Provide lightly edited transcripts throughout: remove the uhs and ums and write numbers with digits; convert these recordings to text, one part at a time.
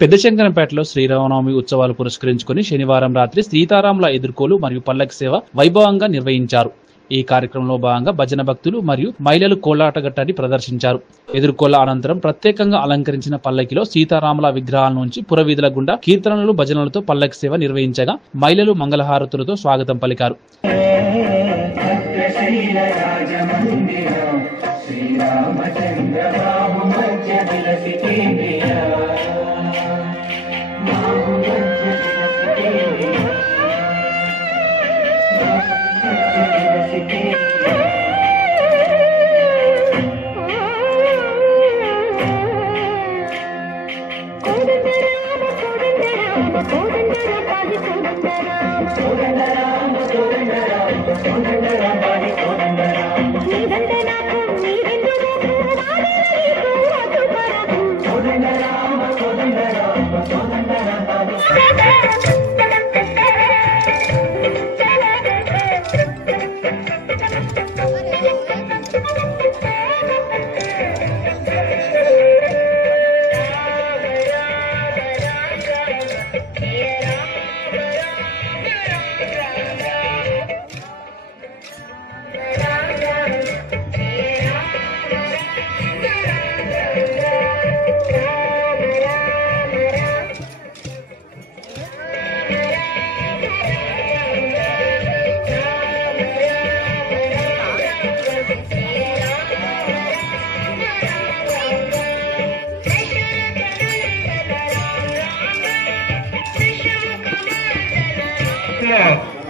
పెద్దశంకరంపేటలో శ్రీరామనవమి ఉత్సవాలు పురస్కరించుకుని శనివారం రాత్రి సీతారాముల ఎదుర్కోలు మరియు పల్లకి సేవ వైభవంగా నిర్వహించారు. ఈ కార్యక్రమంలో భాగంగా భజన భక్తులు మరియు మహిళలు కోలాటగట్టాన్ని ప్రదర్శించారు. ఎదుర్కోల అనంతరం ప్రత్యేకంగా అలంకరించిన పల్లకిలో సీతారాముల విగ్రహాల నుంచి పురవీధుల గుండా కీర్తనలు భజనలతో పల్లకి సేవ నిర్వహించగా మహిళలు మంగళహారతులతో స్వాగతం పలికారు.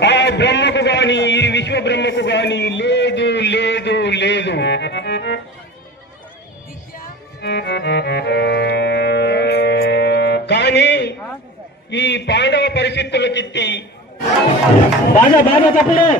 ఆ బ్రహ్మకు గాని ఈ విశ్వ బ్రహ్మకు గాని లేదు లేదు లేదు. కానీ ఈ పాండవ పరిస్థితులకిట్టి బాగా బాగా తప్పలే